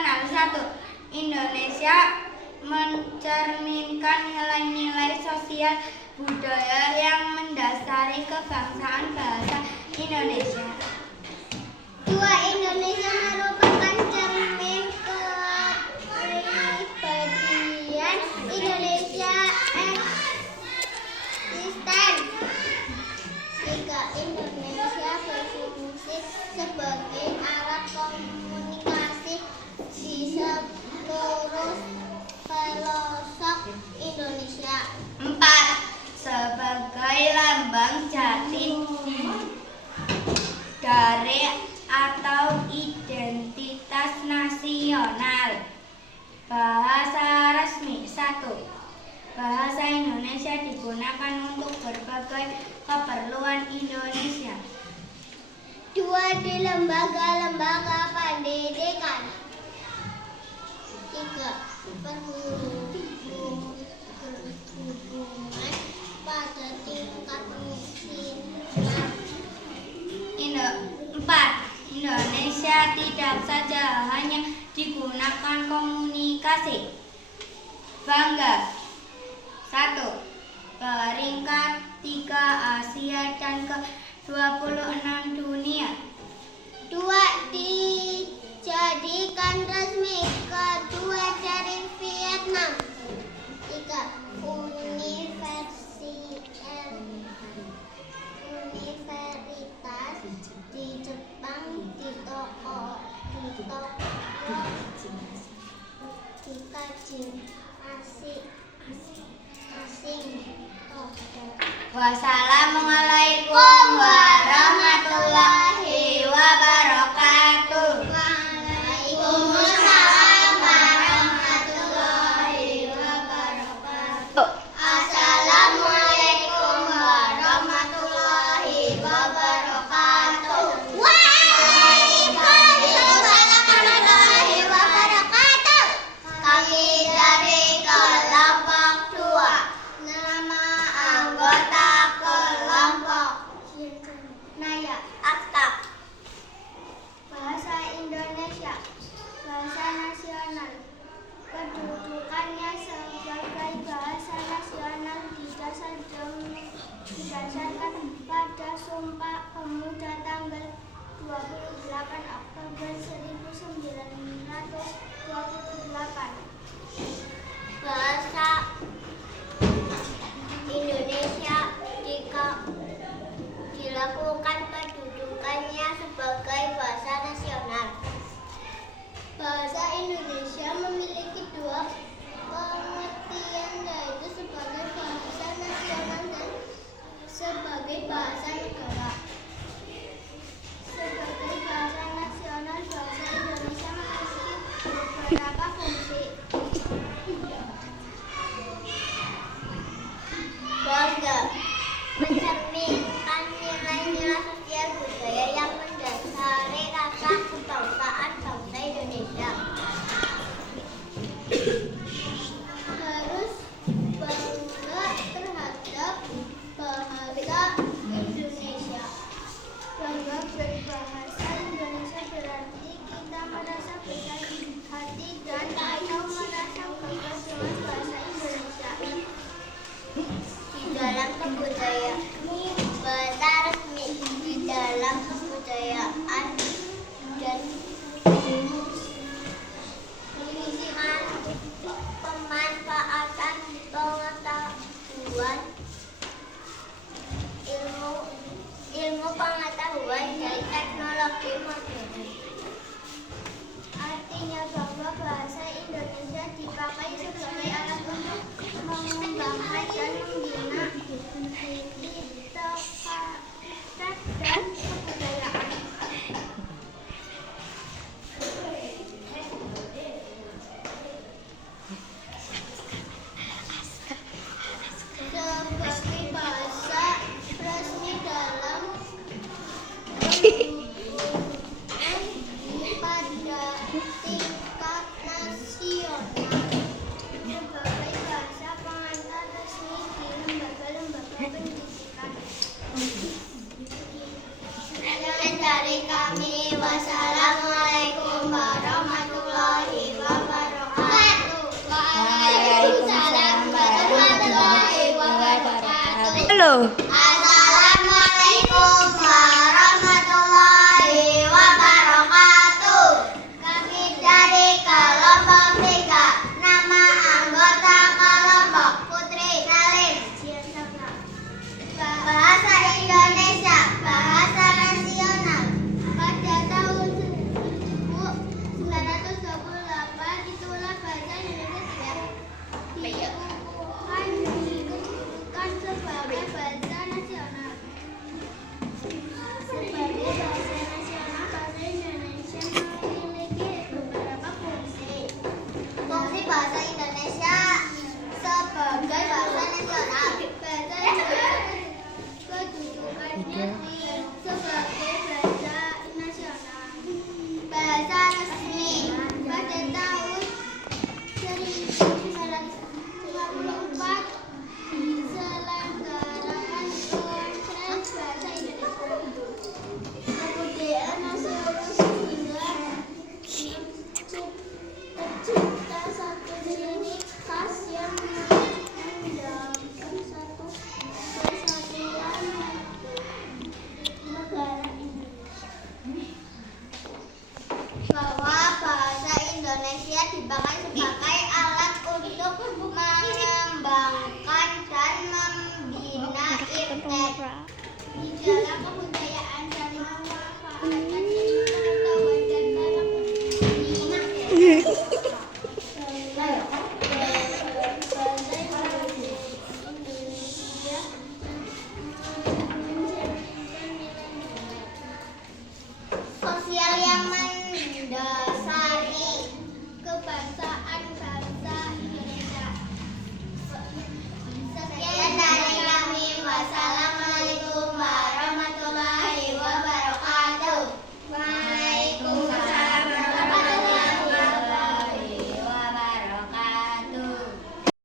nasional. 1. Indonesia mencerminkan nilai-nilai sosial budaya yang mendasari kebangsaan bahasa Indonesia. 2. Indonesia merupakan cermin kepribadian Indonesia eksisten. 3. Indonesia berfungsi sebagai alat komunikasi di seluruh pelosok Indonesia. 4. Sebagai lambang jati dari atau identitas nasional. Bahasa resmi. 1. Bahasa Indonesia digunakan untuk berbagai keperluan Indonesia. 2. Di lembaga-lembaga pendidikan. 3. Berhubungan pada tingkat nasional. 4. Indonesia tidak saja hanya digunakan komunikasi. Bangga. 1. Peringkat 3 Asia dan ke-26 dunia. 2. Dijadikan resmi. Kedua dari Vietnam. 3. Universitas di Jepang dikaji asing. Wassalamualaikum warahmatullahi wabarakatuh. Waalaikumsalam warahmatullahi wabarakatuh. Assalamualaikum warahmatullahi wabarakatuh. Waalaikumsalam warahmatullahi wabarakatuh. Kami dari kelompok 2. Nama anggota kelompok Naya Akta. Bahasa Indonesia, bahasa nasional. Kedudukannya sebagai bahasa nasional didasarkan pada Sumpah Pemuda tanggal 28 Oktober 1928. Bahasa Indonesia jika dilakukan kedudukannya sebagai bahasa nasional. Bahasa Indonesia memiliki 2 pengertian, yaitu sebagai bahasa nasional dan sebagai bahasa negara. Sebagai bahasa nasional, bahasa Indonesia memiliki beberapa fungsi. Bangga, mencerminkan nilai-nilai sosial budaya yang mendasari rasa kebangsaan bangsa Indonesia. Harus bangga terhadap bahasa Indonesia. Bangga berbahasa Indonesia berarti kita merasa besar hati dan Halo. Assalamualaikum warahmatullahi wabarakatuh. Kami dari kelompok 3. Nama anggota kelompok Putri Nalim. Bahasa Indonesia, bahasa nasional. Pada tahun 1928 itulah bahasa Indonesia dikukuhkan sebagai bahasa nasional. Sebagai bahasa nasional, bahasa Indonesia memiliki beberapa fungsi. Fungsi bahasa Indonesia sebagai bahasa nasional. Bahasa Indonesia kedudukannya sebagai bahasa nasional. Bahasa resmi pada tahun 1954 diselenggarakan Kongres Bahasa Indonesia. Kemudian nasional sehingga tercipta satu ciri khas yang menandakan satu kesatuan negara Indonesia. Bahwa bahasa Indonesia dipakai sebagai